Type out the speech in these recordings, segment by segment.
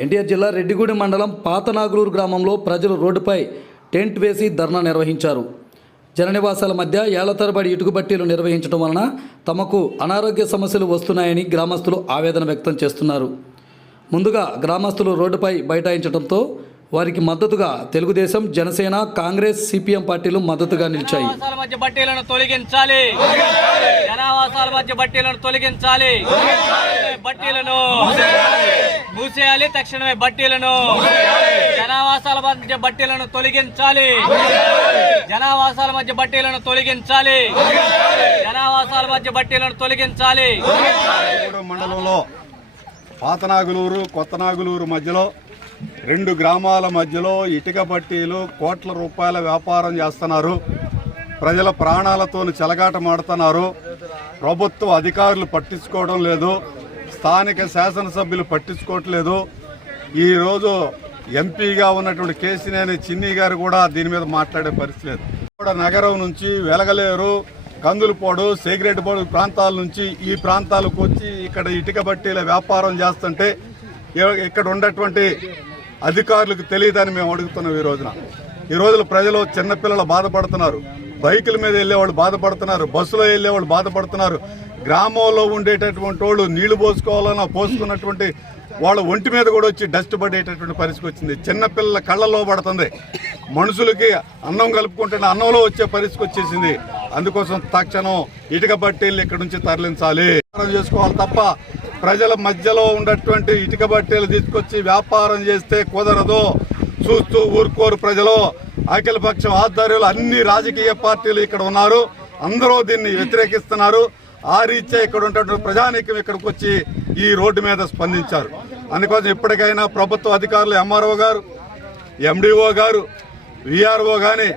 ఎన్టీఆర్ జిల్లా రెడ్డిగూడెం మండలం పాతనాగులూరు గ్రామంలో ప్రజలు రోడ్డుపై టెంట్ వేసి ధర్నా నిర్వహించారు. జననివాసాల మధ్య ఏళ్ల తరబడి ఇటుకబట్టీలు నిర్వహించడం వలన తమకు అనారోగ్య సమస్యలు వస్తున్నాయని గ్రామస్తులు ఆవేదన వ్యక్తం చేస్తున్నారు. ముందుగా గ్రామస్తులు రోడ్డుపై బైఠాయించడంతో వారికి మద్దతుగా తెలుగుదేశం, జనసేన, కాంగ్రెస్, సిపిఎం పార్టీలు మద్దతుగా నిలిచాయి. మూసేయాలి, తక్షణమే బట్టీలను జనావాసాల మధ్య బట్టీలను తొలగించాలి. జనావాసాల మధ్య బట్టీలను తొలగించాలి. జనావాసాల మధ్య బట్టీలను తొలగించాలి. మండలంలో పాతనాగులూరు, కొత్తనాగులూరు మధ్యలో 2 గ్రామాల మధ్యలో ఇటుక బట్టీలు కోట్ల రూపాయల వ్యాపారం చేస్తున్నారు. ప్రజల ప్రాణాలతో చెలగాటమాడుతున్నారు. ప్రభుత్వ అధికారులు పట్టించుకోవడం లేదు. స్థానిక శాసనసభ్యులు పట్టించుకోవట్లేదు. ఈరోజు ఎంపీగా ఉన్నటువంటి కేసినేని చిన్ని గారు కూడా దీని మీద మాట్లాడే పరిస్థితి లేదు. నగరం నుంచి వెలగలేరు, కందులపోడు, సేగిరెడ్డిపోడు ప్రాంతాల నుంచి ఈ ప్రాంతాలకు వచ్చి ఇక్కడ ఇటుక బట్టీల వ్యాపారం చేస్తుంటే ఇక్కడ ఉన్నటువంటి అధికారులకు తెలియదని మేము అడుగుతున్నాం. ఈ రోజున ప్రజలు, చిన్నపిల్లలు బాధపడుతున్నారు. బైకుల మీద వెళ్ళేవాళ్ళు బాధపడుతున్నారు. బస్సులో వెళ్ళేవాళ్ళు బాధపడుతున్నారు. గ్రామంలో ఉండేటటువంటి వాళ్ళు నీళ్లు పోసుకోవాలన్నా పోసుకున్నటువంటి వాళ్ళ ఒంటి మీద కూడా వచ్చి డస్ట్ పడేటటువంటి పరిస్థితి వచ్చింది. చిన్నపిల్లల కళ్ళలో పడుతుంది. మనుషులకి అన్నం కలుపుకుంటే అన్నంలో వచ్చే పరిస్థితి వచ్చేసింది. అందుకోసం తక్షణం ఇటుక బట్టీలు ఇక్కడ నుంచి తరలించాలి, చేసుకోవాలి తప్ప ప్రజల మధ్యలో ఉన్నటువంటి ఇటుక బట్టీలు తీసుకొచ్చి వ్యాపారం చేస్తే కుదరదు. చూస్తూ ఊరుకోరు ప్రజలు. అఖిలపక్షం ఆధ్వర్యంలో అన్ని రాజకీయ పార్టీలు ఇక్కడ ఉన్నారు. అందరూ దీన్ని వ్యతిరేకిస్తున్నారు. ఆ రీత్యా ఇక్కడ ఉన్నటువంటి ప్రజానీకం ఇక్కడికి వచ్చి ఈ రోడ్డు మీద స్పందించారు. అందుకోసం ఇప్పటికైనా ప్రభుత్వ అధికారులు, ఎంఆర్ఓ గారు, ఎండిఓ గారు, విఆర్ఓ కానీ,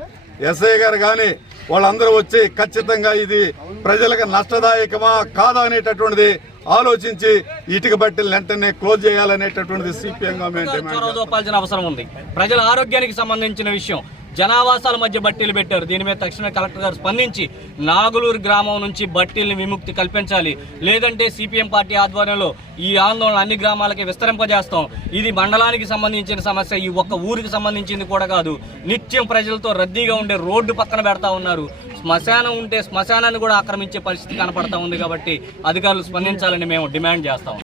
ఎస్ఐ గారు కానీ వాళ్ళందరూ వచ్చి ఖచ్చితంగా ఇది ప్రజలకు నష్టదాయకమా కాదా అనేటటువంటిది ఆలోచించి ఇటుక బట్టీలు వెంటనే క్లోజ్ చేయాలనేటటువంటిది సిపిఎంగా మేము డిమాండ్ అవసరం ఉంది. ప్రజల ఆరోగ్యానికి సంబంధించిన విషయం. జనావాసాల మధ్య బట్టీలు పెట్టారు. దీని మీద తక్షణమే కలెక్టర్ గారు స్పందించి నాగులూరు గ్రామం నుంచి బట్టీలను విముక్తి కల్పించాలి. లేదంటే సిపిఎం పార్టీ ఆధ్వర్యంలో ఈ ఆందోళన అన్ని గ్రామాలకి విస్తరింపజేస్తాం. ఇది మండలానికి సంబంధించిన సమస్య, ఈ ఒక్క ఊరికి సంబంధించింది కూడా కాదు. నిత్యం ప్రజలతో రద్దీగా ఉండే రోడ్డు పక్కన పెడతా ఉన్నారు. శ్మశానం ఉంటే శ్మశానాన్ని కూడా ఆక్రమించే పరిస్థితి కనపడతా ఉంది. కాబట్టి అధికారులు స్పందించాలని మేము డిమాండ్ చేస్తాం.